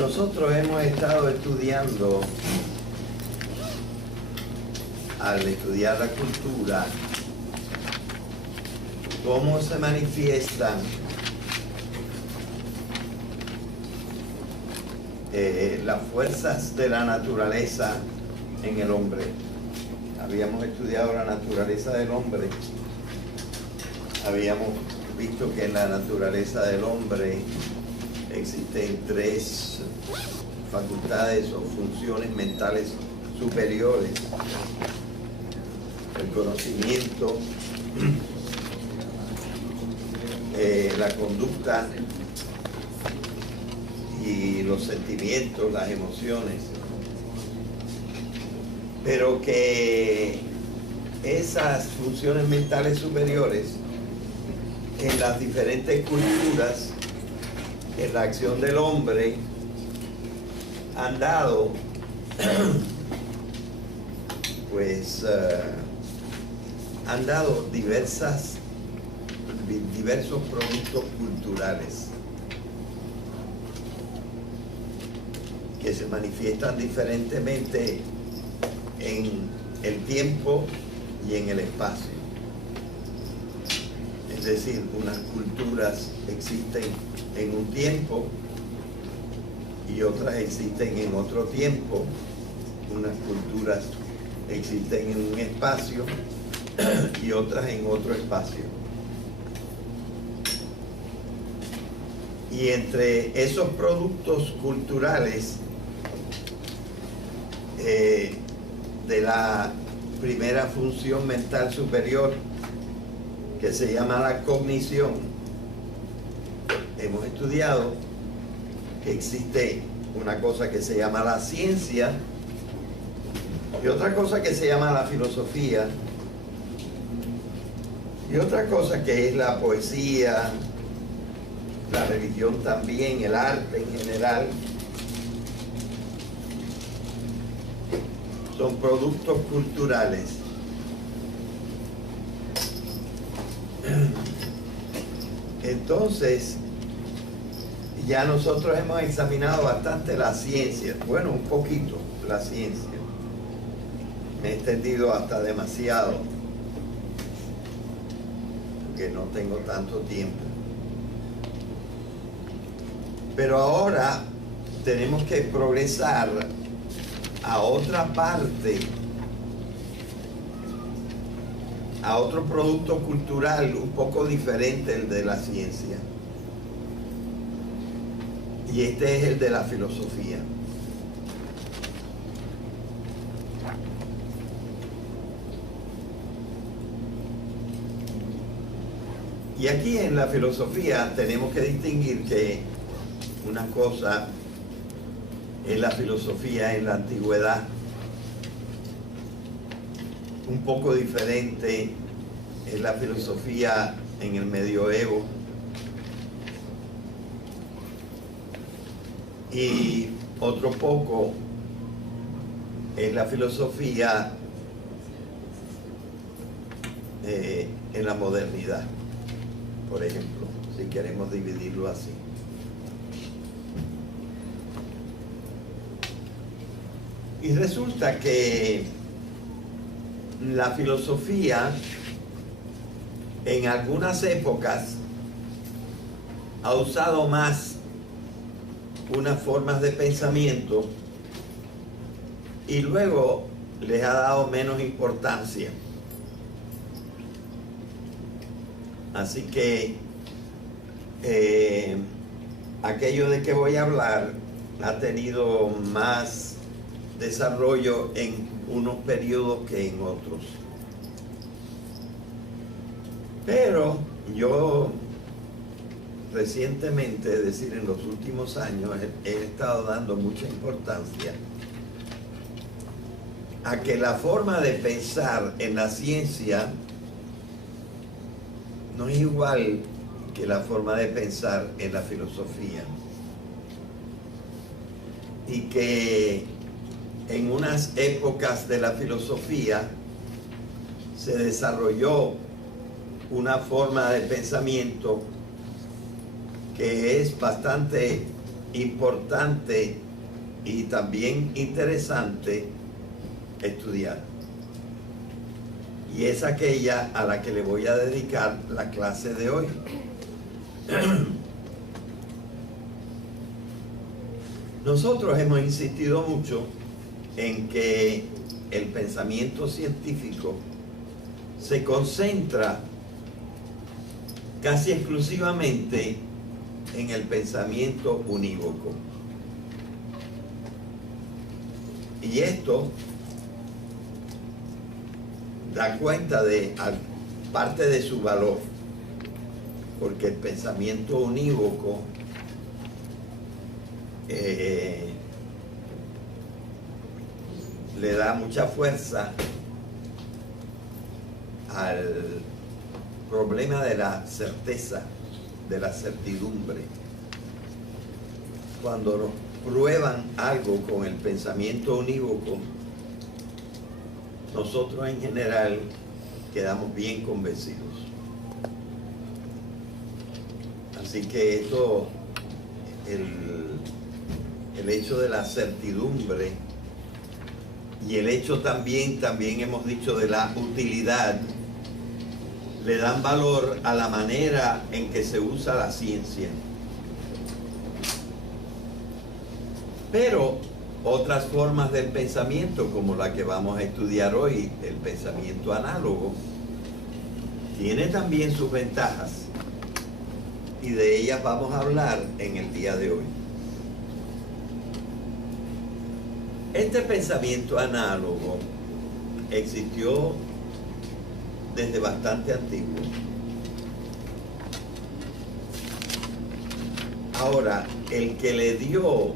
Nosotros hemos estado estudiando, al estudiar la cultura, cómo se manifiestan las fuerzas de la naturaleza en el hombre. Habíamos estudiado la naturaleza del hombre, habíamos visto que en la naturaleza del hombre existen tres facultades o funciones mentales superiores: el conocimiento, la conducta y los sentimientos, las emociones, pero que esas funciones mentales superiores en las diferentes culturas, en la acción del hombre, han dado han dado diversos productos culturales que se manifiestan diferentemente en el tiempo y en el espacio. Es decir, unas culturas existen en un tiempo y otras existen en otro tiempo. Unas culturas existen en un espacio y otras en otro espacio. Y entre esos productos culturales de la primera función mental superior, que se llama la cognición, hemos estudiado que existe una cosa que se llama la ciencia y otra cosa que se llama la filosofía y otra cosa que es la poesía, la religión también, el arte en general. Son productos culturales. Entonces, ya nosotros hemos examinado bastante la ciencia, bueno, un poquito la ciencia. Me he extendido hasta demasiado, porque no tengo tanto tiempo. Pero ahora tenemos que progresar a otra parte, a otro producto cultural un poco diferente del de la ciencia. Y este es el de la filosofía. Y aquí en la filosofía tenemos que distinguir que una cosa es la filosofía en la antigüedad, un poco diferente es la filosofía en el medioevo, y otro poco es la filosofía en la modernidad, por ejemplo, si queremos dividirlo así. Y resulta que la filosofía en algunas épocas ha usado más unas formas de pensamiento y luego les ha dado menos importancia. Así que aquello de que voy a hablar ha tenido más desarrollo en unos periodos que en otros. Pero yo recientemente, es decir, en los últimos años, he estado dando mucha importancia a que la forma de pensar en la ciencia no es igual que la forma de pensar en la filosofía, y que en unas épocas de la filosofía se desarrolló una forma de pensamiento que es bastante importante y también interesante estudiar. Y es aquella a la que le voy a dedicar la clase de hoy. Nosotros hemos insistido mucho en que el pensamiento científico se concentra casi exclusivamente en el pensamiento unívoco. Y esto da cuenta de parte de su valor, porque el pensamiento unívoco le da mucha fuerza al problema de la certeza, de la certidumbre. Cuando nos prueban algo con el pensamiento unívoco, nosotros en general quedamos bien convencidos. Así que esto, el hecho de la certidumbre y el hecho también hemos dicho de la utilidad, le dan valor a la manera en que se usa la ciencia. Pero otras formas del pensamiento, como la que vamos a estudiar hoy, el pensamiento análogo, tiene también sus ventajas, y de ellas vamos a hablar en el día de hoy. Este pensamiento análogo existió desde bastante antiguo. Ahora, el que le dio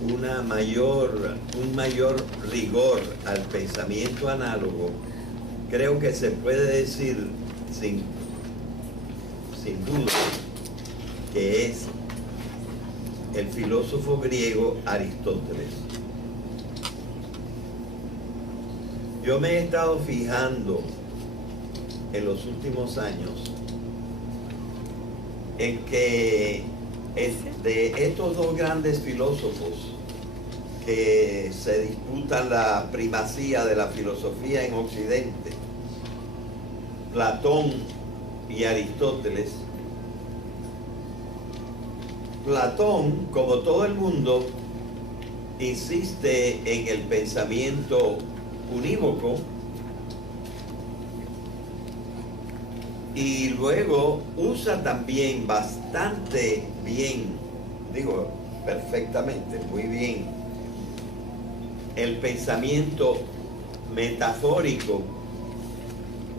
un mayor rigor al pensamiento análogo, creo que se puede decir sin duda que es el filósofo griego Aristóteles. Yo me he estado fijando en los últimos años en que de estos dos grandes filósofos que se disputan la primacía de la filosofía en Occidente, Platón y Aristóteles, Platón, como todo el mundo, insiste en el pensamiento unívoco y luego usa también bastante bien, digo perfectamente, muy bien, el pensamiento metafórico,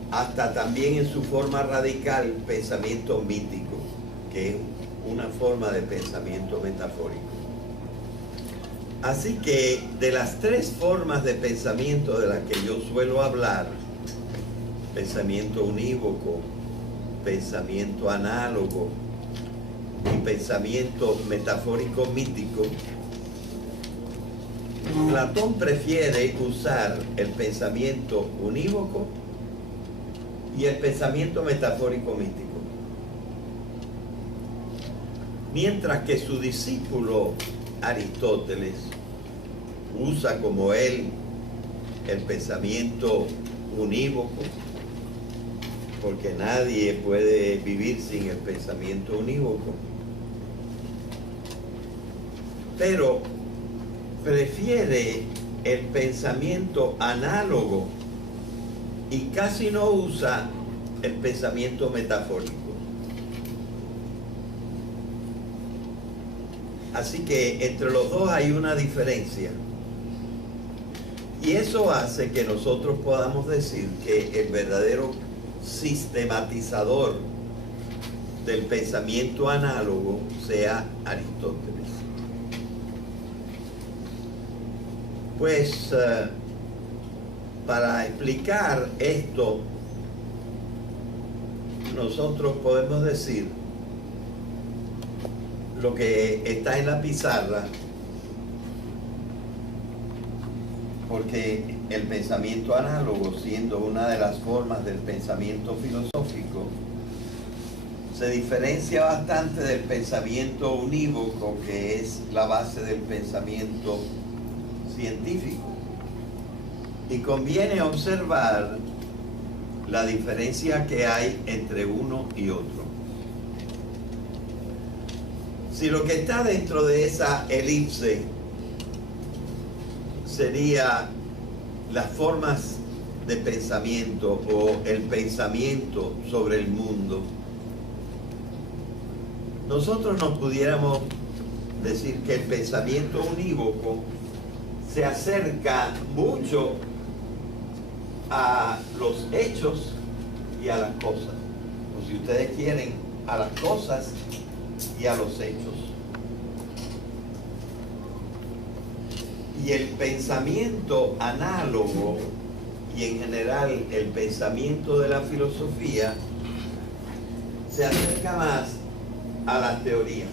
hasta también en su forma radical, pensamiento mítico, que es una forma de pensamiento metafórico. Así que de las tres formas de pensamiento de las que yo suelo hablar, pensamiento unívoco, pensamiento análogo y pensamiento metafórico mítico, Platón prefiere usar el pensamiento unívoco y el pensamiento metafórico mítico, mientras que su discípulo Aristóteles usa como él el pensamiento unívoco, porque nadie puede vivir sin el pensamiento unívoco, pero prefiere el pensamiento análogo y casi no usa el pensamiento metafórico. Así que entre los dos hay una diferencia. Y eso hace que nosotros podamos decir que el verdadero sistematizador del pensamiento análogo sea Aristóteles. Pues para explicar esto, nosotros podemos decir lo que está en la pizarra, porque el pensamiento análogo, siendo una de las formas del pensamiento filosófico, se diferencia bastante del pensamiento unívoco, que es la base del pensamiento científico. Y conviene observar la diferencia que hay entre uno y otro. Si lo que está dentro de esa elipse sería las formas de pensamiento o el pensamiento sobre el mundo, nosotros nos pudiéramos decir que el pensamiento unívoco se acerca mucho a los hechos y a las cosas, o si ustedes quieren, a las cosas y a los hechos. Y el pensamiento análogo y en general el pensamiento de la filosofía se acerca más a las teorías.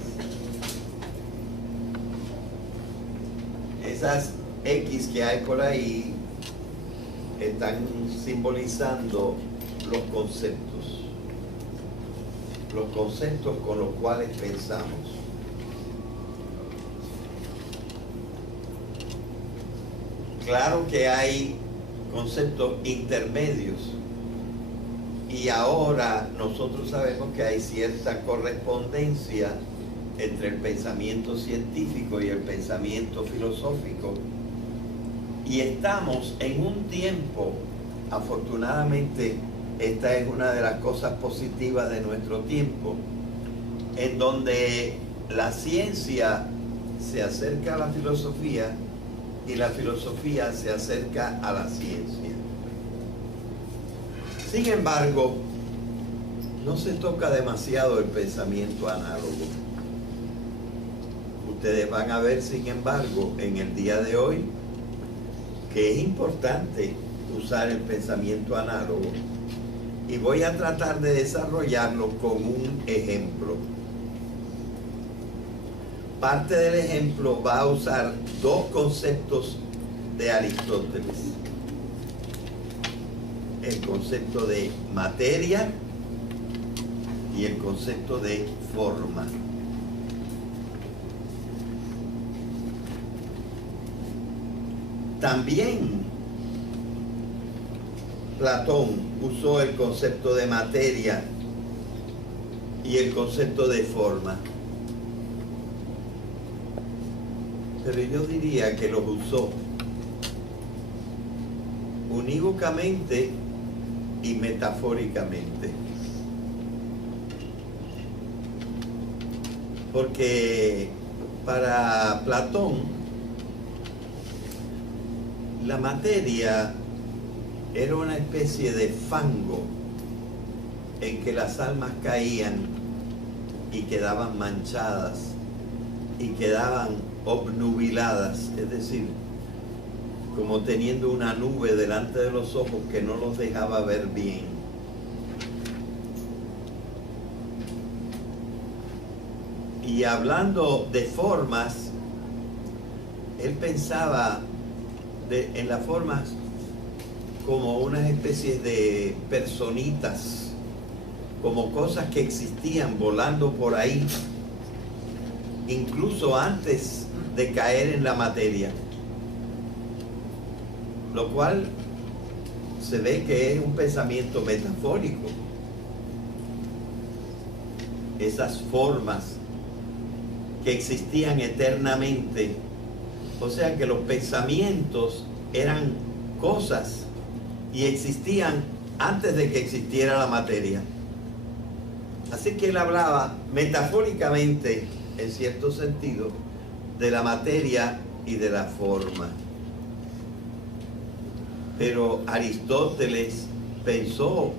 Esas X que hay por ahí están simbolizando los conceptos con los cuales pensamos. Claro que hay conceptos intermedios y ahora nosotros sabemos que hay cierta correspondencia entre el pensamiento científico y el pensamiento filosófico, y estamos en un tiempo, afortunadamente esta es una de las cosas positivas de nuestro tiempo, en donde la ciencia se acerca a la filosofía y la filosofía se acerca a la ciencia. Sin embargo, no se toca demasiado el pensamiento análogo. Ustedes van a ver, sin embargo, en el día de hoy, que es importante usar el pensamiento análogo, y voy a tratar de desarrollarlo con un ejemplo. Parte del ejemplo va a usar dos conceptos de Aristóteles: el concepto de materia y el concepto de forma. También Platón usó el concepto de materia y el concepto de forma, pero yo diría que los usó unívocamente y metafóricamente, porque para Platón la materia era una especie de fango en que las almas caían y quedaban manchadas y quedaban obnubiladas, es decir, como teniendo una nube delante de los ojos que no los dejaba ver bien. Y hablando de formas, él pensaba en las formas como unas especies de personitas, como cosas que existían volando por ahí, incluso antes de caer en la materia, lo cual se ve que es un pensamiento metafórico. Esas formas que existían eternamente, o sea que los pensamientos eran cosas y existían antes de que existiera la materia. Así que él hablaba metafóricamente, en cierto sentido, de la materia y de la forma. Pero Aristóteles pensó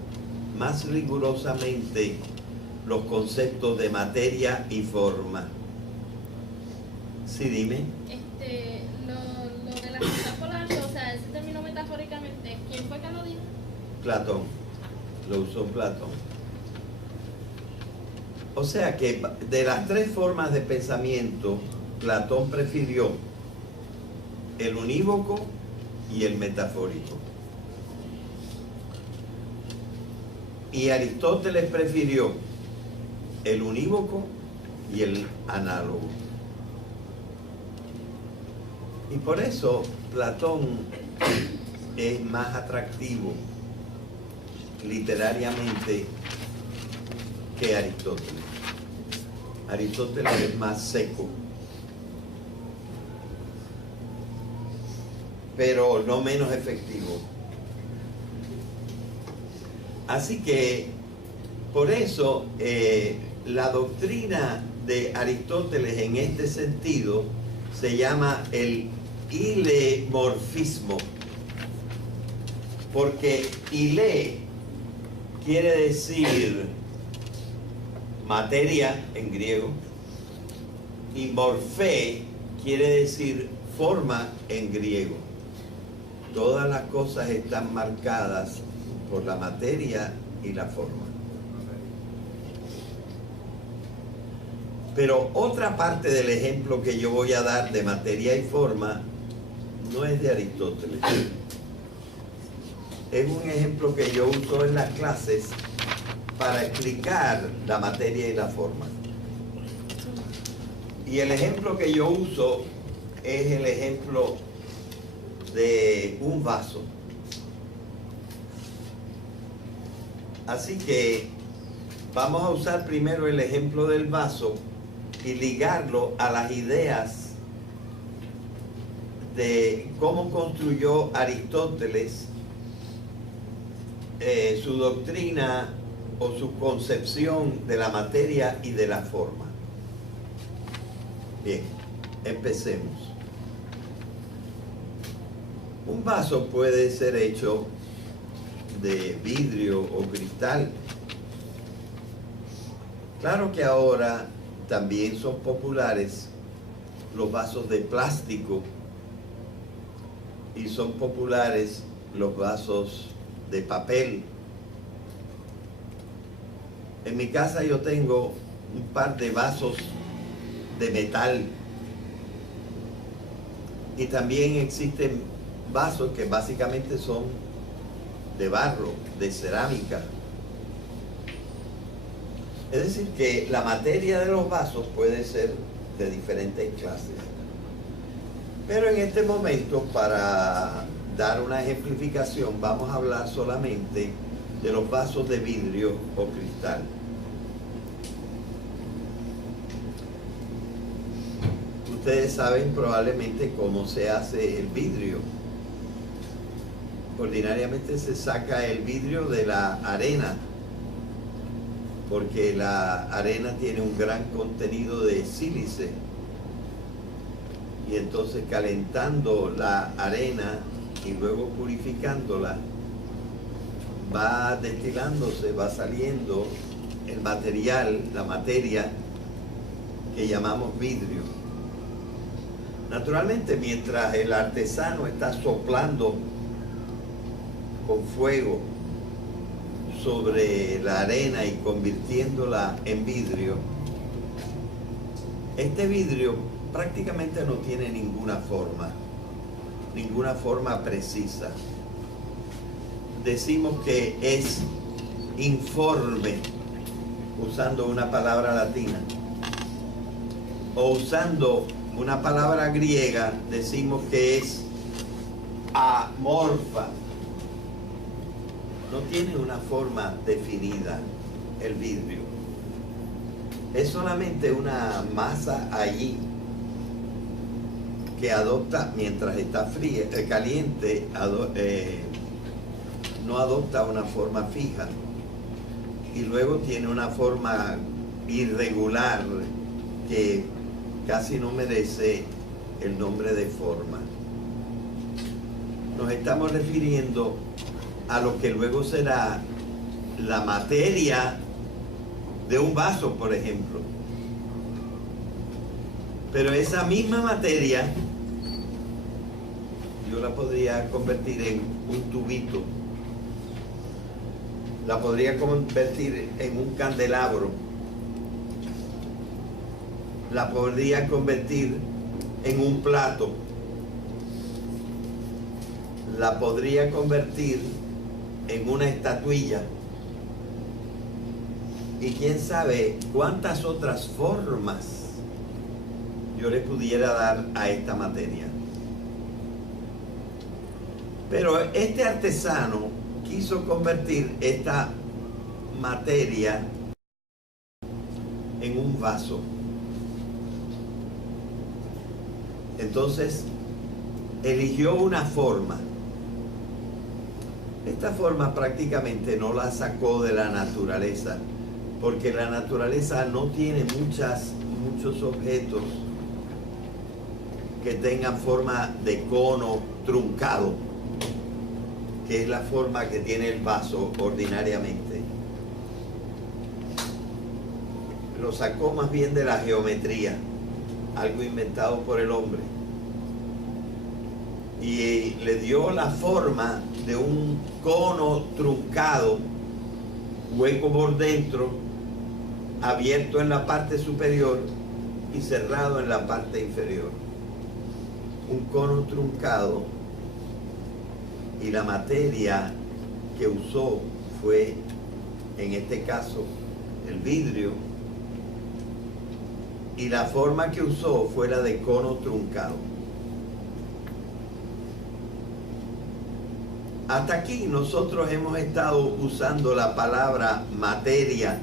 más rigurosamente los conceptos de materia y forma. Sí, dime. Lo de las metáforas, o sea, ese término metafóricamente, ¿quién fue que lo dijo? Platón, lo usó Platón. O sea que de las tres formas de pensamiento, Platón prefirió el unívoco y el metafórico. Y Aristóteles prefirió el unívoco y el análogo. Y por eso Platón es más atractivo literariamente que Aristóteles. Aristóteles es más seco, pero no menos efectivo. Así que, por eso, la doctrina de Aristóteles en este sentido se llama el hilemorfismo, porque hile quiere decir materia en griego y morfé quiere decir forma en griego. Todas las cosas están marcadas por la materia y la forma. Pero otra parte del ejemplo que yo voy a dar de materia y forma no es de Aristóteles. Es un ejemplo que yo uso en las clases para explicar la materia y la forma. Y el ejemplo que yo uso es el ejemplo de un vaso. Así que vamos a usar primero el ejemplo del vaso y ligarlo a las ideas de cómo construyó Aristóteles su doctrina o su concepción de la materia y de la forma. Bien, empecemos. Un vaso puede ser hecho de vidrio o cristal. Claro que ahora también son populares los vasos de plástico y son populares los vasos de papel. En mi casa yo tengo un par de vasos de metal y también existen vasos que básicamente son de barro, de cerámica. Es decir, que la materia de los vasos puede ser de diferentes clases. Pero en este momento, para dar una ejemplificación, vamos a hablar solamente de los vasos de vidrio o cristal. Ustedes saben probablemente cómo se hace el vidrio. Ordinariamente se saca el vidrio de la arena, porque la arena tiene un gran contenido de sílice. Y entonces calentando la arena y luego purificándola, va destilándose, va saliendo el material, la materia que llamamos vidrio. Naturalmente, mientras el artesano está soplando con fuego sobre la arena y convirtiéndola en vidrio, este vidrio prácticamente no tiene ninguna forma precisa. Decimos que es informe, usando una palabra latina, o usando una palabra griega, decimos que es amorfa. No tiene una forma definida el vidrio. Es solamente una masa allí que adopta, mientras está fría, caliente, no adopta una forma fija. Y luego tiene una forma irregular que casi no merece el nombre de forma. Nos estamos refiriendo a lo que luego será la materia de un vaso, por ejemplo. Pero esa misma materia yo la podría convertir en un tubito, la podría convertir en un candelabro, la podría convertir en un plato, la podría convertir en una estatuilla, Y quién sabe cuántas otras formas yo le pudiera dar a esta materia. Pero este artesano quiso convertir esta materia en un vaso. Entonces, eligió una forma. Esta forma prácticamente no la sacó de la naturaleza, porque la naturaleza no tiene muchos objetos que tengan forma de cono truncado, que es la forma que tiene el vaso ordinariamente. Lo sacó más bien de la geometría, algo inventado por el hombre, y le dio la forma de un cono truncado, hueco por dentro, abierto en la parte superior y cerrado en la parte inferior. Un cono truncado, y la materia que usó fue, en este caso, el vidrio, y la forma que usó fue la de cono truncado. Hasta aquí nosotros hemos estado usando la palabra materia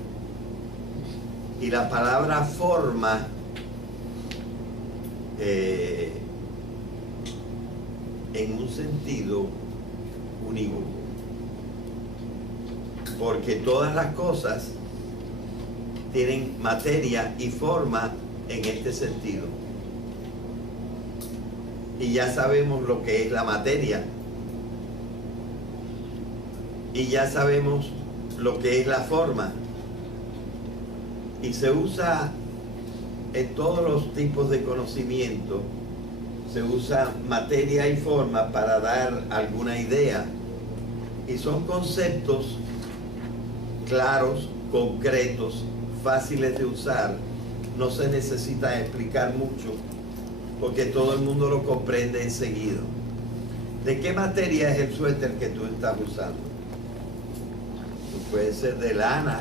y la palabra forma en un sentido unívoco, porque todas las cosas tienen materia y forma en este sentido. Y ya sabemos lo que es la materia, y ya sabemos lo que es la forma, y se usa en todos los tipos de conocimiento. Se usa materia y forma para dar alguna idea, y son conceptos claros, concretos, fáciles de usar. No se necesita explicar mucho porque todo el mundo lo comprende enseguida. ¿De qué materia es el suéter que tú estás usando? Puede ser de lana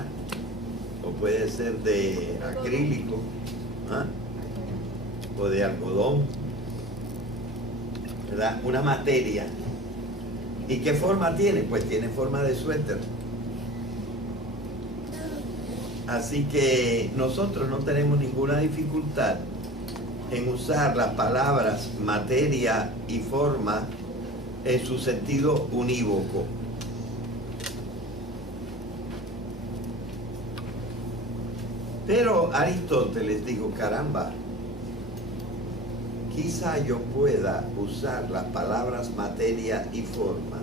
o puede ser de acrílico, ¿ah? O de algodón, ¿verdad? Una materia. ¿Y qué forma tiene? Pues tiene forma de suéter. Así que nosotros no tenemos ninguna dificultad en usar las palabras materia y forma en su sentido unívoco. Pero Aristóteles dijo, caramba, quizá yo pueda usar las palabras materia y forma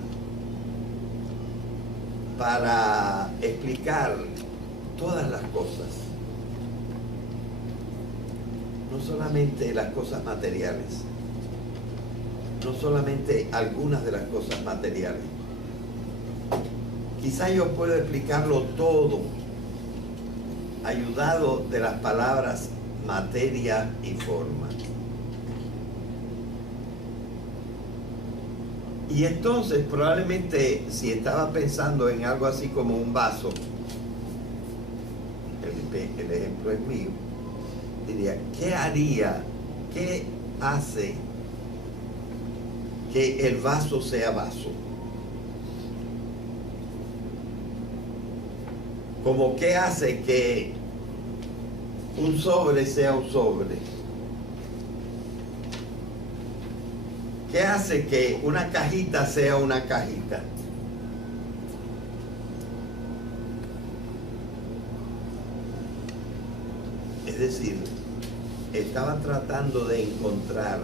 para explicar todas las cosas, no solamente las cosas materiales, no solamente algunas de las cosas materiales. Quizá yo puedo explicarlo todo, ayudado de las palabras materia y forma. Y entonces probablemente si estaba pensando en algo así como un vaso, el ejemplo es mío, diría, ¿qué haría, qué hace que el vaso sea vaso? Como qué hace que un sobre sea un sobre. ¿Qué hace que una cajita sea una cajita? Es decir, estaba tratando de encontrar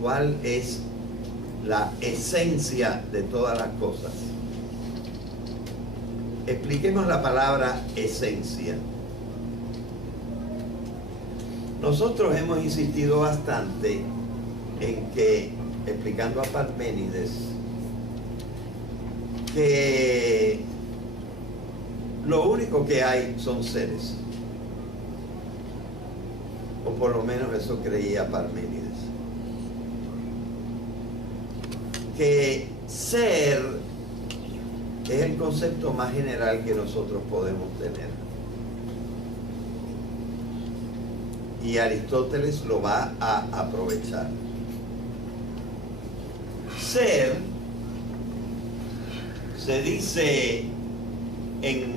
cuál es la esencia de todas las cosas. Expliquemos la palabra esencia. Nosotros hemos insistido bastante en que, explicando a Parménides, que lo único que hay son seres, o por lo menos eso creía Parménides, que ser es el concepto más general que nosotros podemos tener. Y Aristóteles lo va a aprovechar. Ser se dice en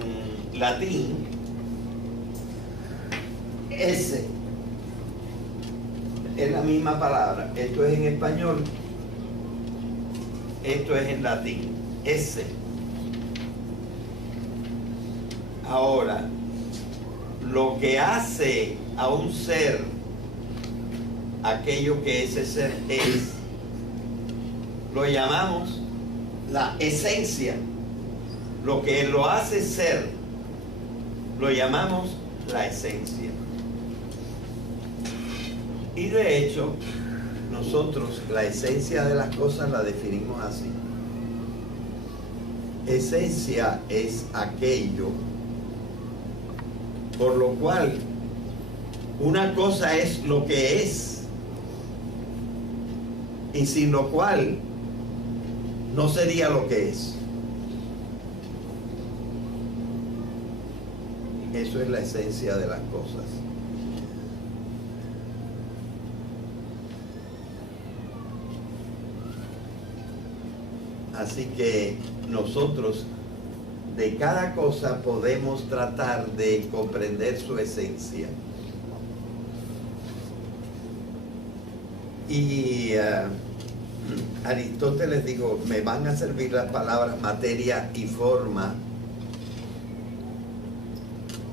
latín esse. Es la misma palabra. Esto es en español, esto es en latín, esse. Ahora, lo que hace a un ser aquello que ese ser es, lo llamamos la esencia. Lo que lo hace ser, lo llamamos la esencia. Y de hecho, nosotros la esencia de las cosas la definimos así. Esencia es aquello por lo cual una cosa es lo que es, y sin lo cual no sería lo que es. Eso es la esencia de las cosas. Así que nosotros de cada cosa podemos tratar de comprender su esencia. Y Aristóteles dijo, me van a servir las palabras materia y forma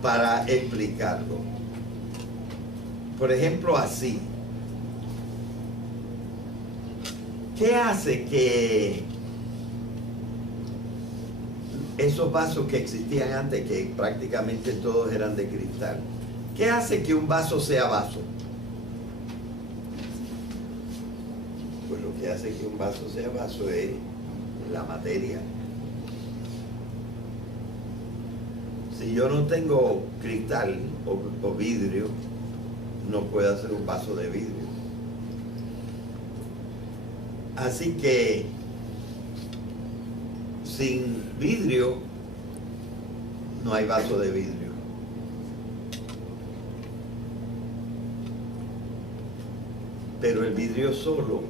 para explicarlo. Por ejemplo, así. ¿Qué hace que esos vasos que existían antes, que prácticamente todos eran de cristal, qué hace que un vaso sea vaso? Pues lo que hace que un vaso sea vaso es la materia. Si yo no tengo cristal o vidrio, no puedo hacer un vaso de vidrio. Así que sin vidrio no hay vaso de vidrio. Pero el vidrio solo,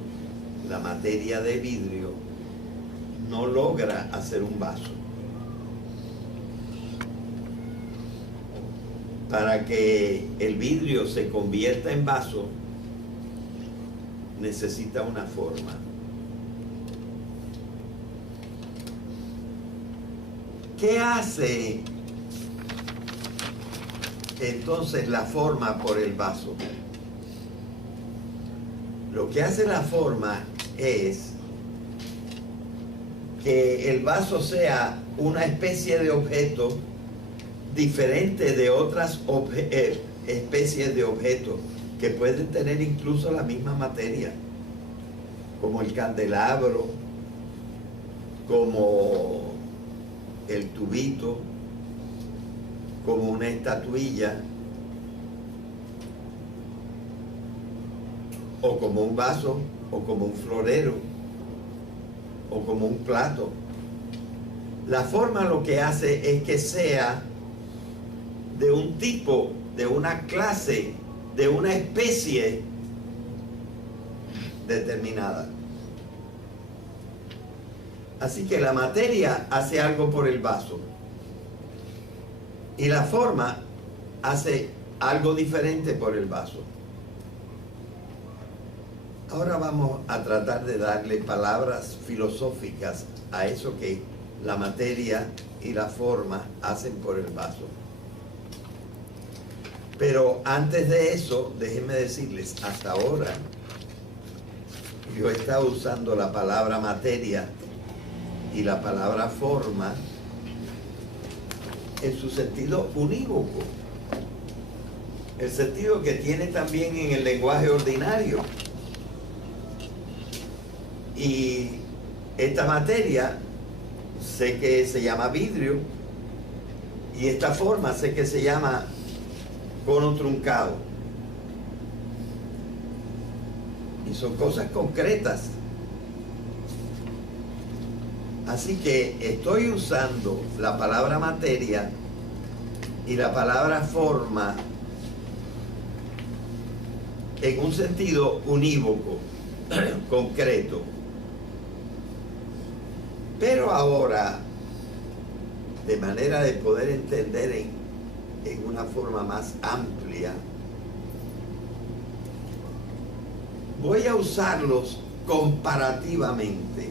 la materia de vidrio, no logra hacer un vaso. Para que el vidrio se convierta en vaso, necesita una forma. ¿Qué hace entonces la forma por el vaso? Lo que hace la forma es que el vaso sea una especie de objeto diferente de otras especies de objetos que pueden tener incluso la misma materia, como el candelabro, como el tubito, como una estatuilla, o como un vaso, o como un florero, o como un plato. La forma lo que hace es que sea de un tipo, de una clase, de una especie determinada. Así que la materia hace algo por el vaso y la forma hace algo diferente por el vaso. Ahora vamos a tratar de darle palabras filosóficas a eso que la materia y la forma hacen por el vaso. Pero antes de eso, déjenme decirles, hasta ahora yo he estado usando la palabra materia y la palabra forma en su sentido unívoco, el sentido que tiene también en el lenguaje ordinario. Y esta materia sé que se llama vidrio y esta forma sé que se llama cono truncado, y son cosas concretas. Así que estoy usando la palabra materia y la palabra forma en un sentido unívoco, concreto. Pero ahora, de manera de poder entender en una forma más amplia, voy a usarlos comparativamente,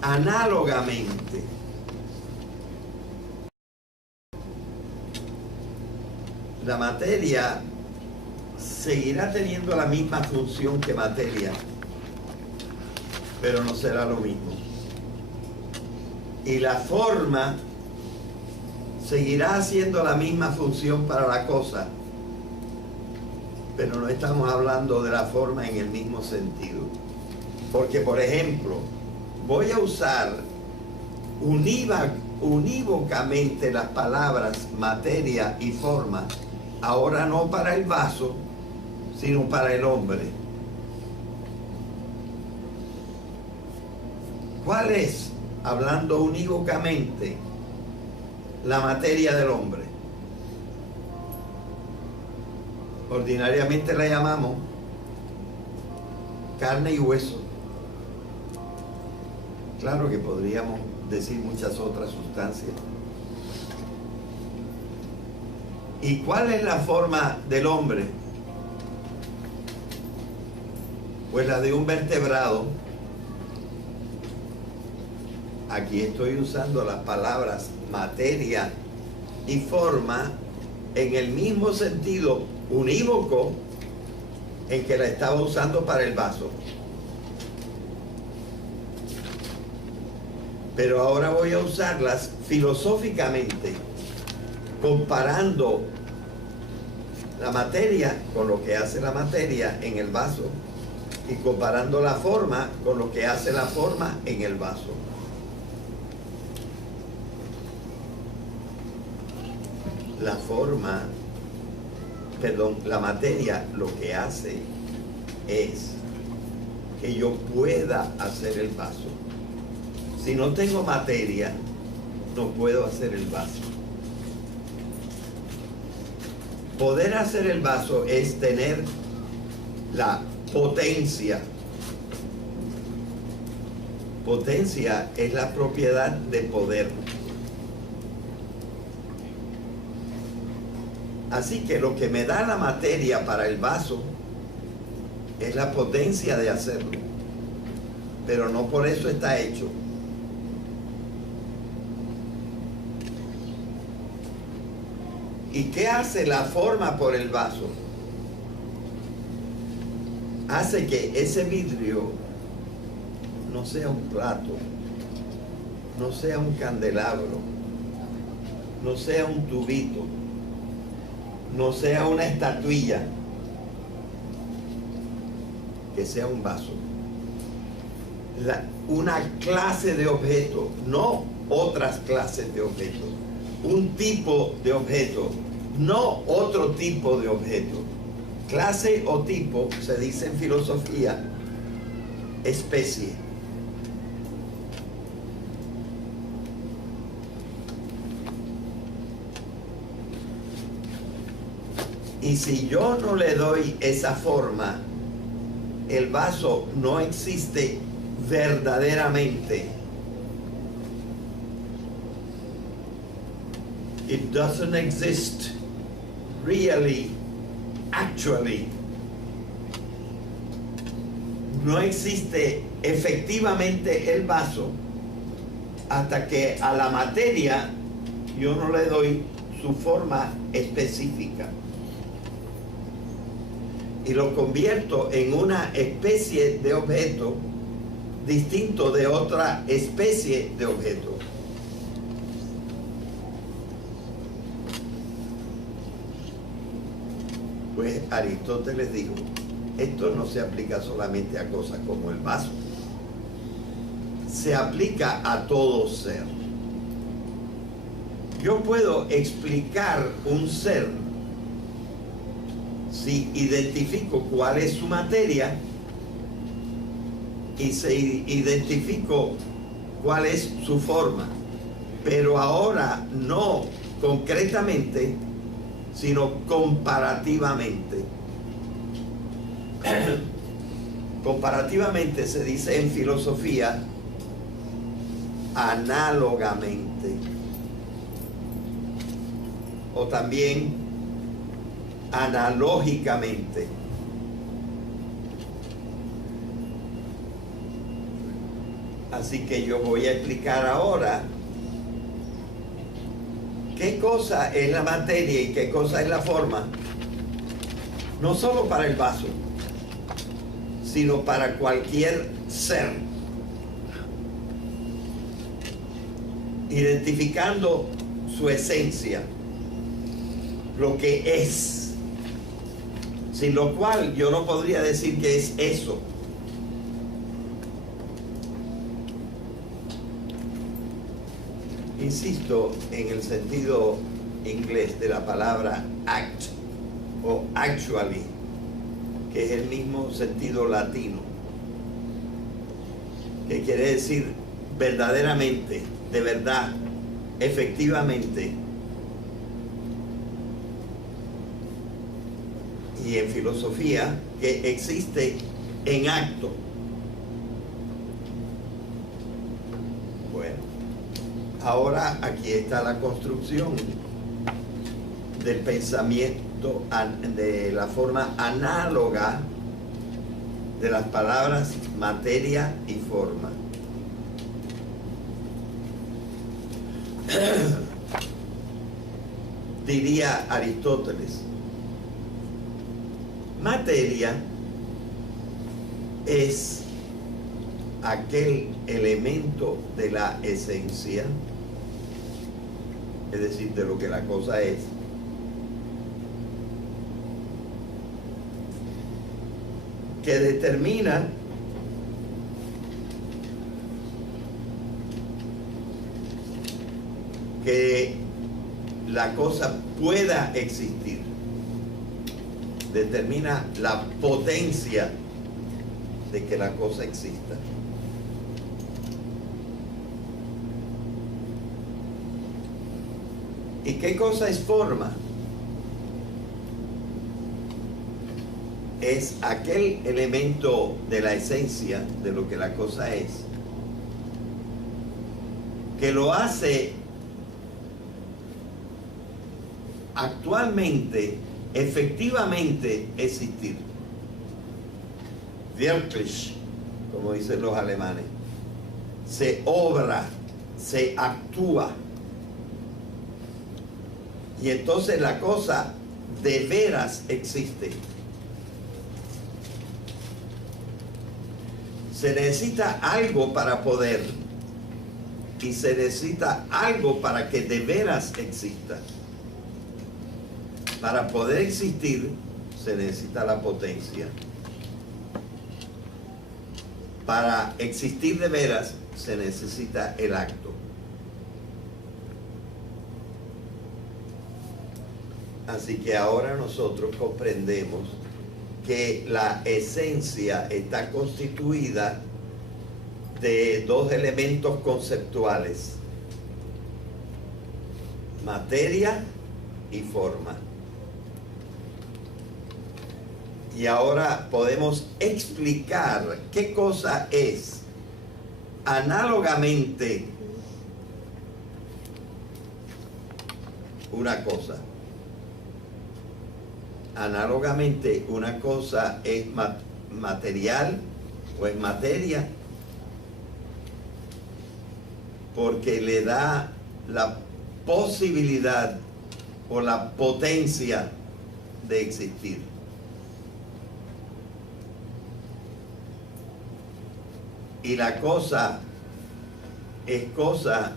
análogamente. La materia seguirá teniendo la misma función que materia, pero no será lo mismo. Y la forma seguirá haciendo la misma función para la cosa, pero no estamos hablando de la forma en el mismo sentido. Porque, por ejemplo, voy a usar unívocamente las palabras materia y forma, ahora no para el vaso, sino para el hombre. ¿Cuál es, hablando unívocamente, la materia del hombre? Ordinariamente la llamamos carne y hueso. Claro que podríamos decir muchas otras sustancias. ¿Y cuál es la forma del hombre? Pues la de un vertebrado. Aquí estoy usando las palabras materia y forma en el mismo sentido unívoco en que la estaba usando para el vaso. Pero ahora voy a usarlas filosóficamente, comparando la materia con lo que hace la materia en el vaso y comparando la forma con lo que hace la forma en el vaso. La materia lo que hace es que yo pueda hacer el vaso. Si no tengo materia, no puedo hacer el vaso. Poder hacer el vaso es tener la potencia. Potencia es la propiedad de poder. Así que lo que me da la materia para el vaso es la potencia de hacerlo, pero no por eso está hecho. ¿Y qué hace la forma por el vaso? Hace que ese vidrio no sea un plato, no sea un candelabro, no sea un tubito, no sea una estatuilla, que sea un vaso. Una clase de objeto, no otras clases de objetos. Un tipo de objeto, no otro tipo de objeto. Clase o tipo se dice en filosofía, especie. Y si yo no le doy esa forma, el vaso no existe verdaderamente. It doesn't exist really, actually. No existe efectivamente el vaso hasta que a la materia yo no le doy su forma específica y lo convierto en una especie de objeto distinto de otra especie de objeto. Pues Aristóteles dijo, esto no se aplica solamente a cosas como el vaso, se aplica a todo ser. Yo puedo explicar un ser si identifico cuál es su materia y se identificó cuál es su forma, pero ahora no concretamente, sino comparativamente. Comparativamente se dice en filosofía análogamente, o también analógicamente. Así que yo voy a explicar ahora qué cosa es la materia y qué cosa es la forma, no solo para el vaso, sino para cualquier ser, identificando su esencia, lo que es, sin lo cual yo no podría decir que es eso. Insisto en el sentido inglés de la palabra act o actually, que es el mismo sentido latino, que quiere decir verdaderamente, de verdad, efectivamente. Y en filosofía, que existe en acto. Bueno, ahora aquí está la construcción del pensamiento de la forma análoga de las palabras materia y forma. Diría Aristóteles, materia es aquel elemento de la esencia, es decir, de lo que la cosa es, que determina que la cosa pueda existir, determina la potencia de que la cosa exista. ¿Y qué cosa es forma? Es aquel elemento de la esencia de lo que la cosa es, que lo hace actualmente, efectivamente existir. Wirklich, como dicen los alemanes. Se obra, se actúa. Y entonces la cosa de veras existe. Se necesita algo para poder, y se necesita algo para que de veras exista. Para poder existir se necesita la potencia. Para existir de veras se necesita el acto. Así que ahora nosotros comprendemos que la esencia está constituida de dos elementos conceptuales: materia y forma. Y ahora podemos explicar qué cosa es análogamente una cosa. Análogamente una cosa es material o es materia, porque le da la posibilidad o la potencia de existir. Y la cosa es cosa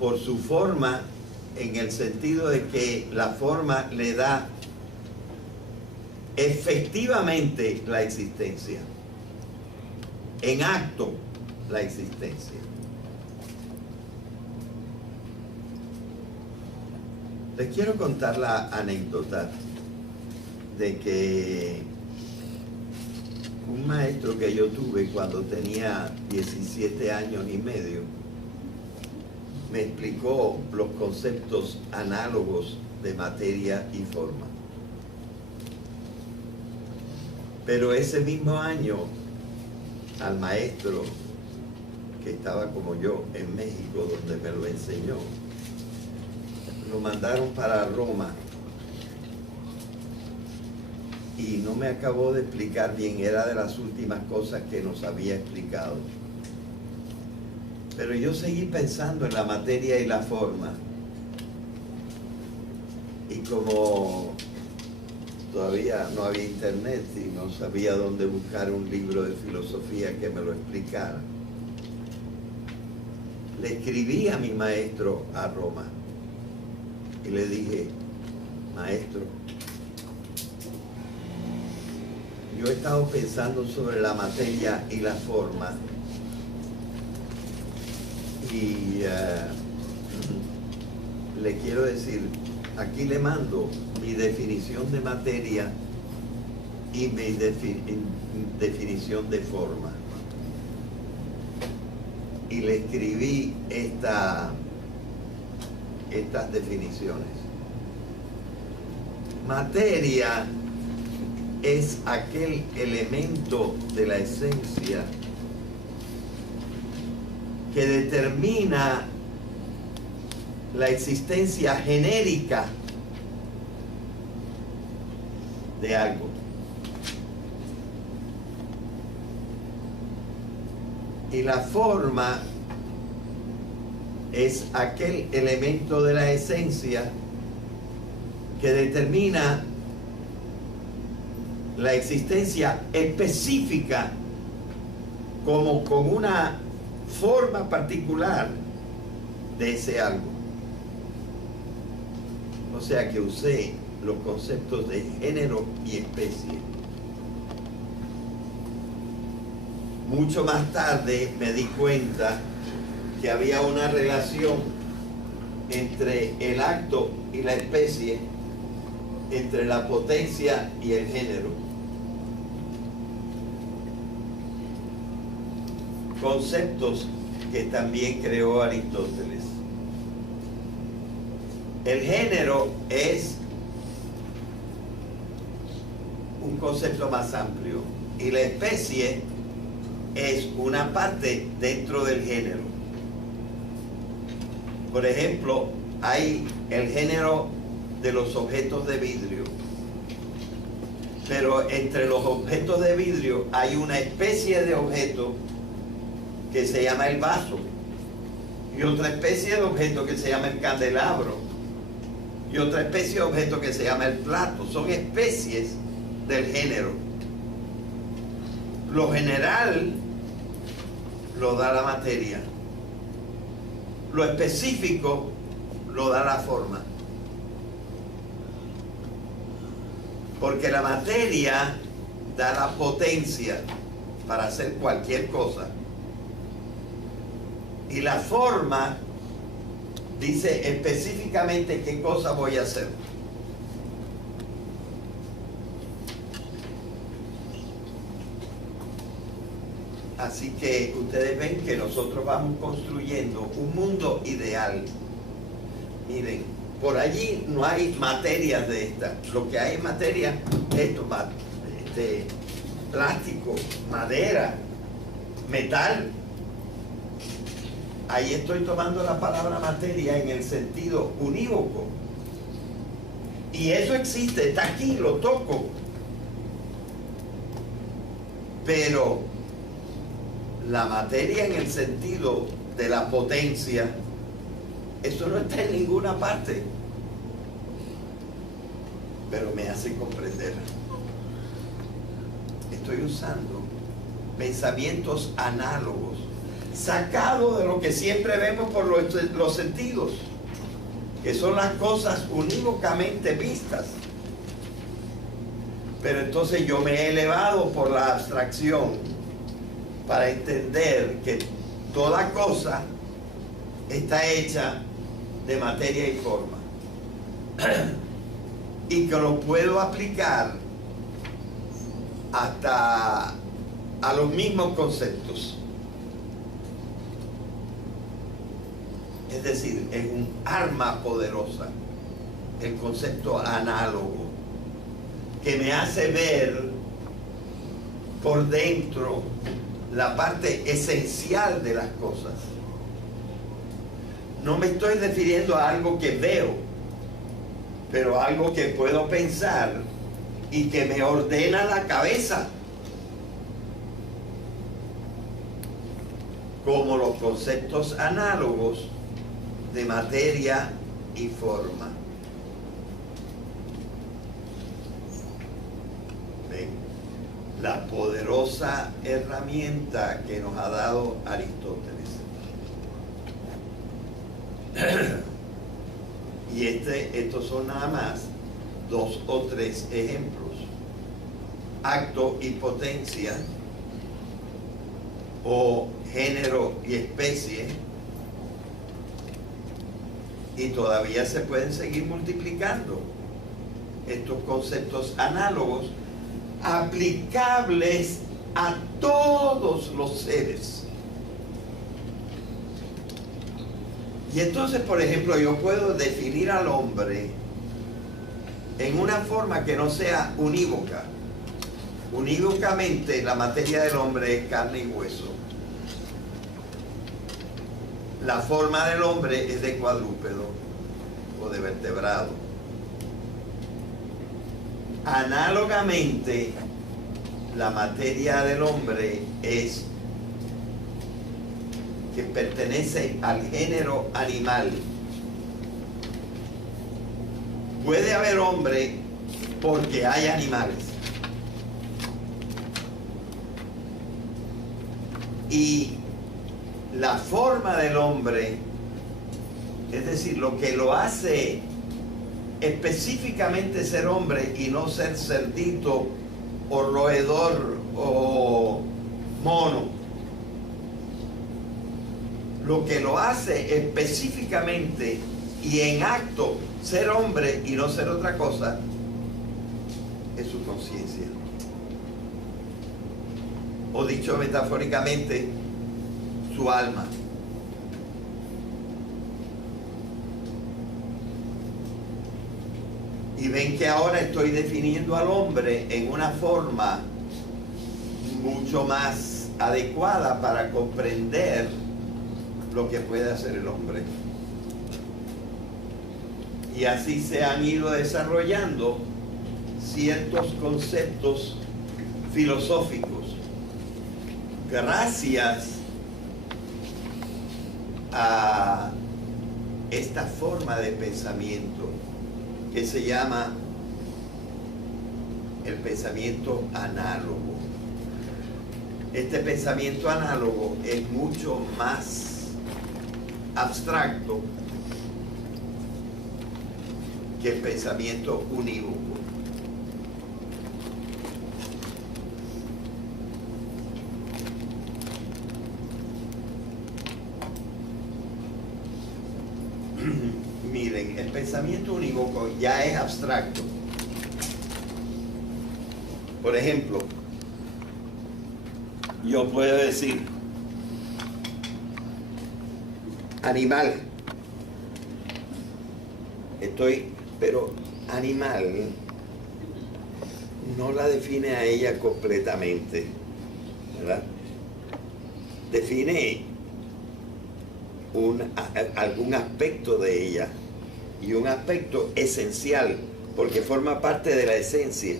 por su forma, en el sentido de que la forma le da efectivamente la existencia, en acto la existencia. Les quiero contar la anécdota de que Un maestro que yo tuve cuando tenía 17 años y medio me explicó los conceptos análogos de materia y forma. Pero ese mismo año, al maestro que estaba como yo en México, donde me lo enseñó, lo mandaron para Roma y no me acabó de explicar bien, era de las últimas cosas que nos había explicado. Pero yo seguí pensando en la materia y la forma. Y como todavía no había internet y no sabía dónde buscar un libro de filosofía que me lo explicara, le escribí a mi maestro a Roma y le dije: maestro, yo he estado pensando sobre la materia y la forma y le quiero decir, aquí le mando mi definición de materia y mi definición de forma. Y le escribí estas definiciones. Materia es aquel elemento de la esencia que determina la existencia genérica de algo. Y la forma es aquel elemento de la esencia que determina la existencia específica, como con una forma particular de ese algo. O sea que usé los conceptos de género y especie. Mucho más tarde me di cuenta que había una relación entre el acto y la especie, entre la potencia y el género. Conceptos que también creó Aristóteles. El género es un concepto más amplio y la especie es una parte dentro del género. Por ejemplo, hay el género de los objetos de vidrio, pero entre los objetos de vidrio hay una especie de objeto que se llama el vaso y otra especie de objeto que se llama el candelabro y otra especie de objeto que se llama el plato. Son especies del género. Lo general lo da la materia, lo específico lo da la forma, porque la materia da la potencia para hacer cualquier cosa y la forma dice específicamente qué cosa voy a hacer. Así que ustedes ven que nosotros vamos construyendo un mundo ideal. Miren, por allí no hay materias de estas. Lo que hay en materia es plástico, madera, metal. Ahí estoy tomando la palabra materia en el sentido unívoco. Y eso existe, está aquí, lo toco. Pero la materia en el sentido de la potencia, eso no está en ninguna parte. Pero me hace comprender. Estoy usando pensamientos análogos, sacados de lo que siempre vemos por los sentidos, que son las cosas unívocamente vistas. Pero entonces yo me he elevado por la abstracción para entender que toda cosa está hecha de materia y forma y que lo puedo aplicar hasta a los mismos conceptos. Es decir, es un arma poderosa, el concepto análogo, que me hace ver por dentro la parte esencial de las cosas. No me estoy refiriendo a algo que veo, pero algo que puedo pensar y que me ordena la cabeza, como los conceptos análogos de materia y forma. ¿Ven? La poderosa herramienta que nos ha dado Aristóteles. Y estos son nada más 2 o 3 ejemplos. Acto y potencia, o género y especie, y todavía se pueden seguir multiplicando estos conceptos análogos aplicables a todos los seres. Y entonces, por ejemplo, yo puedo definir al hombre en una forma que no sea unívoca. Unívocamente, la materia del hombre es carne y hueso. La forma del hombre es de cuadrúpedo o de vertebrado. Análogamente, la materia del hombre es que pertenece al género animal. Puede haber hombre porque hay animales. Y la forma del hombre, es decir, lo que lo hace específicamente ser hombre y no ser cerdito o roedor o mono, lo que lo hace específicamente y en acto ser hombre y no ser otra cosa es su conciencia. O dicho metafóricamente, su alma. Y ven que ahora estoy definiendo al hombre en una forma mucho más adecuada para comprender lo que puede hacer el hombre. Y así se han ido desarrollando ciertos conceptos filosóficos gracias a esta forma de pensamiento que se llama el pensamiento análogo. Este pensamiento análogo es mucho más abstracto que el pensamiento unívoco. Miren, el pensamiento unívoco ya es abstracto. Por ejemplo, yo puedo decir animal. Pero animal no la define a ella completamente, ¿verdad? Define algún aspecto de ella, y un aspecto esencial, porque forma parte de la esencia.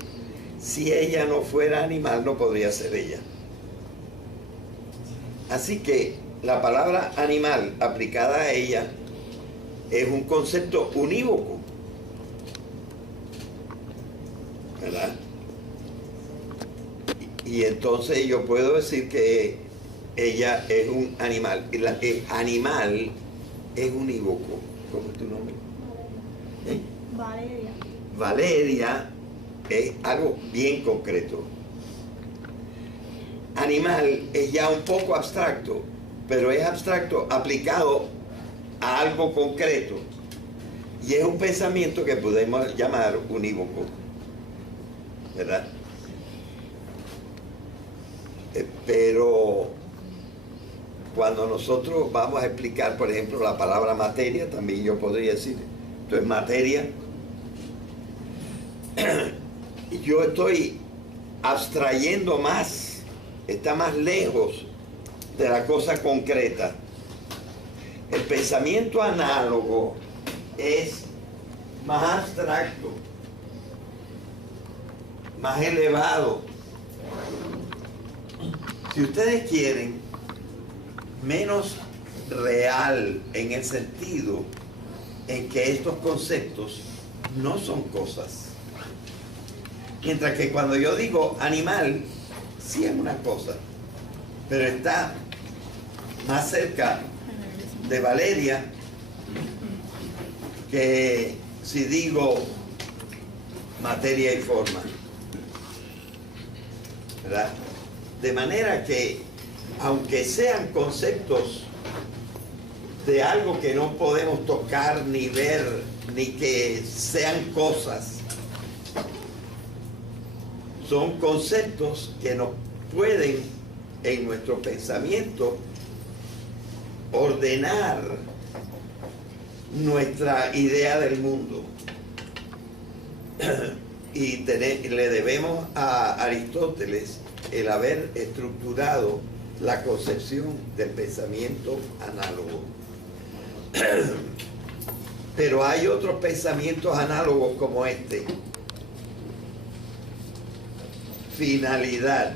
Si ella no fuera animal, no podría ser ella. Así que la palabra animal aplicada a ella es un concepto unívoco, ¿verdad? Y entonces yo puedo decir que ella es un animal. El animal es unívoco. ¿Cómo es tu nombre? ¿Eh? Valeria. Valeria es algo bien concreto. Animal es ya un poco abstracto, pero es abstracto aplicado a algo concreto. Y es un pensamiento que podemos llamar unívoco, ¿verdad? Pero cuando nosotros vamos a explicar, por ejemplo, la palabra materia, también yo podría decir, esto es materia. Yo estoy abstrayendo más, está más lejos de la cosa concreta. El pensamiento análogo es más abstracto, más elevado. Si ustedes quieren, menos real en el sentido en que estos conceptos no son cosas. Mientras que cuando yo digo animal, sí es una cosa, pero está más cerca de Valeria que si digo materia y forma, ¿verdad? De manera que, aunque sean conceptos de algo que no podemos tocar ni ver, ni que sean cosas, son conceptos que nos pueden, en nuestro pensamiento, ordenar nuestra idea del mundo. Y le debemos a Aristóteles el haber estructurado la concepción del pensamiento análogo. Pero hay otros pensamientos análogos como este. Finalidad.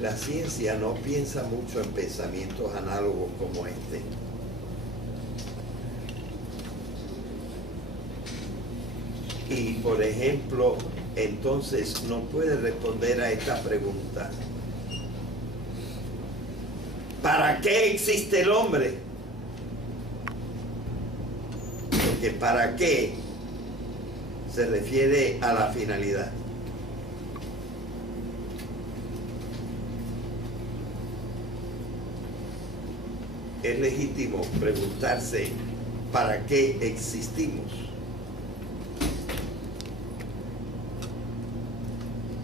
La ciencia no piensa mucho en pensamientos análogos como este. Y, por ejemplo, entonces no puede responder a esta pregunta. ¿Para qué existe el hombre? Porque ¿para qué? Se refiere a la finalidad. Es legítimo preguntarse ¿para qué existimos?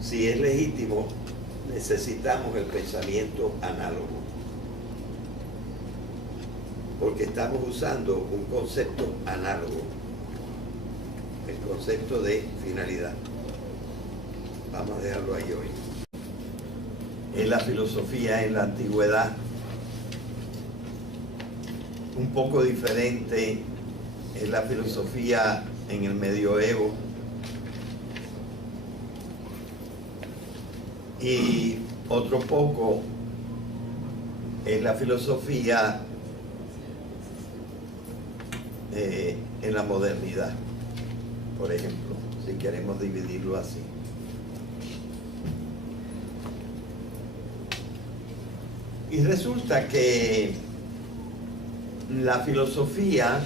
Si es legítimo, necesitamos el pensamiento análogo, porque estamos usando un concepto análogo, el concepto de finalidad. Vamos a dejarlo ahí hoy. En la filosofía en la antigüedad, un poco diferente es la filosofía en el medioevo, y otro poco es la filosofía en la modernidad, por ejemplo, si queremos dividirlo así. Y resulta que la filosofía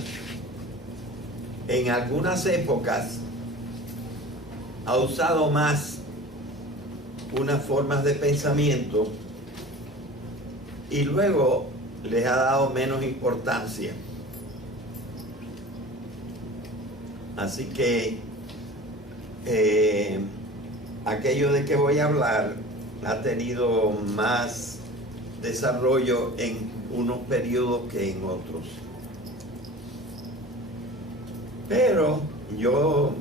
en algunas épocas ha usado más unas formas de pensamiento y luego les ha dado menos importancia. Así que aquello de que voy a hablar ha tenido más desarrollo en unos periodos que en otros. Pero yo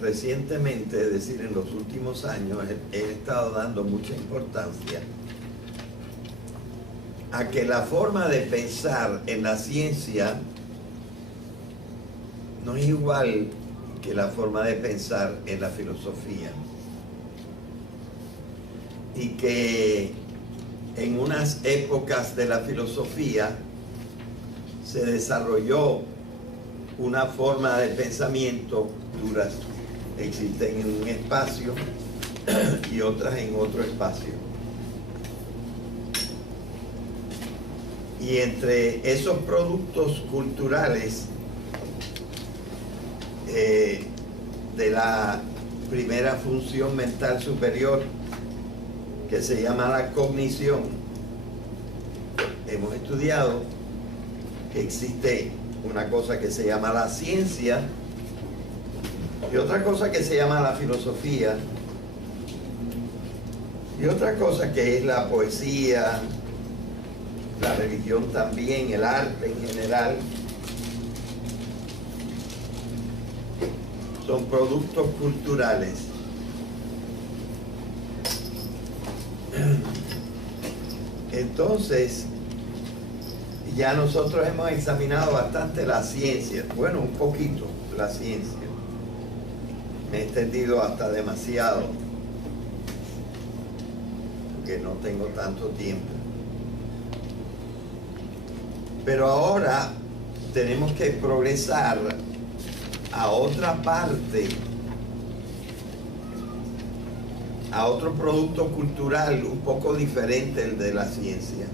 recientemente, es decir, en los últimos años, he estado dando mucha importancia a que la forma de pensar en la ciencia no es igual que la forma de pensar en la filosofía. Y que en unas épocas de la filosofía se desarrolló una forma de pensamiento duras, existen en un espacio y otras en otro espacio. Y entre esos productos culturales de la primera función mental superior, que se llama la cognición, hemos estudiado que existe una cosa que se llama la ciencia y otra cosa que se llama la filosofía y otra cosa que es la poesía, la religión también, el arte en general. Son productos culturales. Entonces, ya nosotros hemos examinado bastante la ciencia, bueno, un poquito la ciencia. Me he extendido hasta demasiado, porque no tengo tanto tiempo. Pero ahora tenemos que progresar a otra parte, a otro producto cultural un poco diferente del de la ciencia.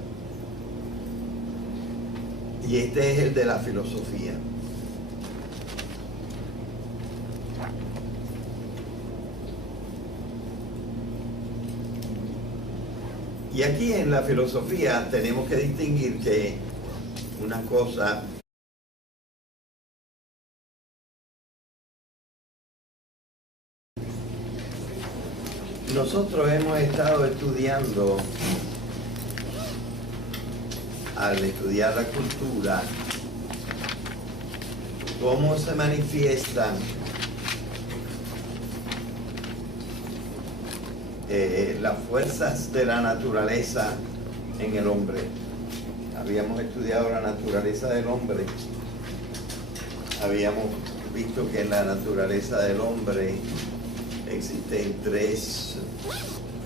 Y este es el de la filosofía. Y aquí en la filosofía tenemos que distinguir que una cosa nosotros hemos estado estudiando, al estudiar la cultura, cómo se manifiestan las fuerzas de la naturaleza en el hombre. Habíamos estudiado la naturaleza del hombre, habíamos visto que en la naturaleza del hombre existen 3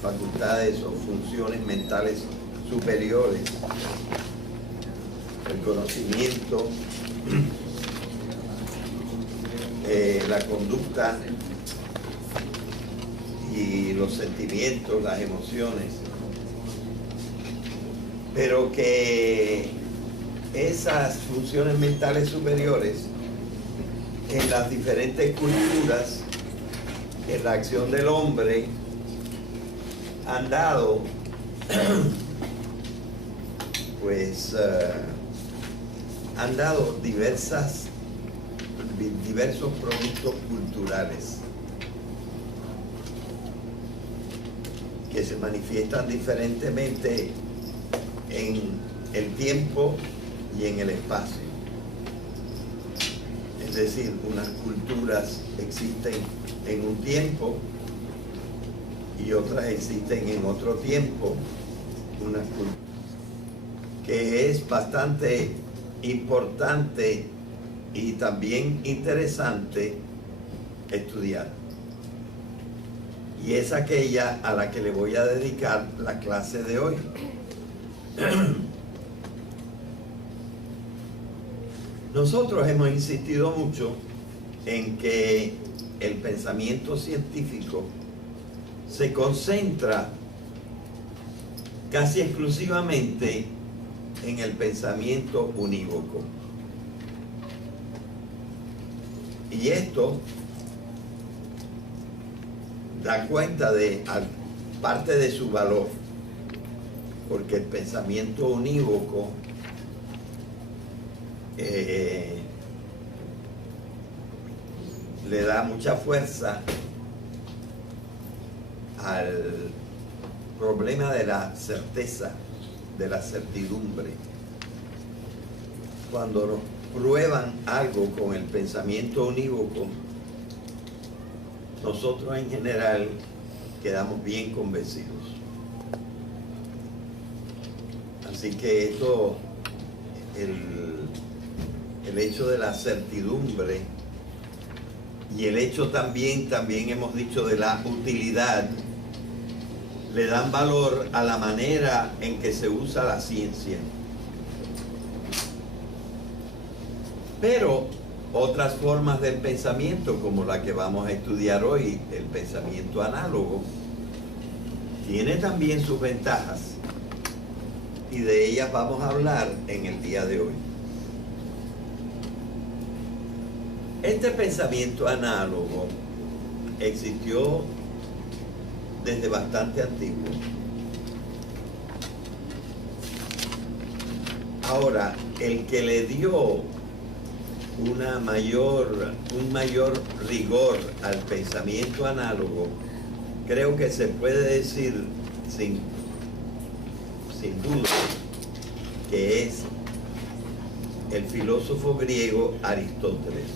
facultades o funciones mentales superiores: el conocimiento, la conducta y los sentimientos, las emociones, pero que esas funciones mentales superiores en las diferentes culturas, en la acción del hombre, han dado han dado diversos productos culturales que se manifiestan diferentemente en el tiempo y en el espacio. Es decir, unas culturas existen en un tiempo y otras existen en otro tiempo, una cultura que es bastante importante y también interesante estudiar. Y es aquella a la que le voy a dedicar la clase de hoy. Nosotros hemos insistido mucho en que el pensamiento científico se concentra casi exclusivamente en el pensamiento unívoco. Y esto da cuenta de parte de su valor, porque el pensamiento unívoco le da mucha fuerza al problema de la certeza, de la certidumbre. Cuando prueban algo con el pensamiento unívoco, nosotros en general quedamos bien convencidos. Así que esto, el hecho de la certidumbre y el hecho también hemos dicho de la utilidad, le dan valor a la manera en que se usa la ciencia. Pero otras formas del pensamiento, como la que vamos a estudiar hoy, el pensamiento análogo, tiene también sus ventajas, y de ellas vamos a hablar en el día de hoy. Este pensamiento análogo existió desde bastante antiguo. Ahora, el que le dio un mayor rigor al pensamiento análogo, creo que se puede decir sin duda que es el filósofo griego Aristóteles.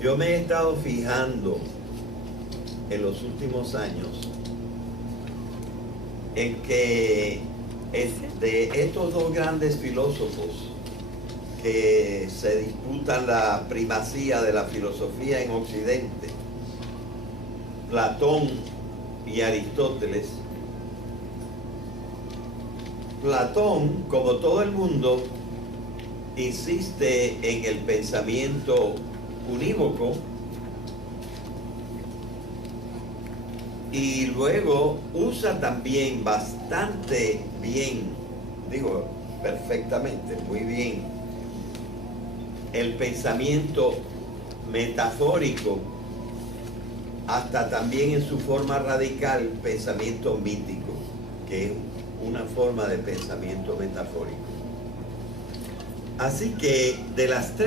Yo me he estado fijando en los últimos años en que de estos dos grandes filósofos que se disputan la primacía de la filosofía en Occidente, Platón y Aristóteles, Platón, como todo el mundo, insiste en el pensamiento unívoco y luego usa también bastante bien, digo perfectamente, muy bien, el pensamiento metafórico, hasta también en su forma radical, pensamiento mítico, que es una forma de pensamiento metafórico. Así que de las tres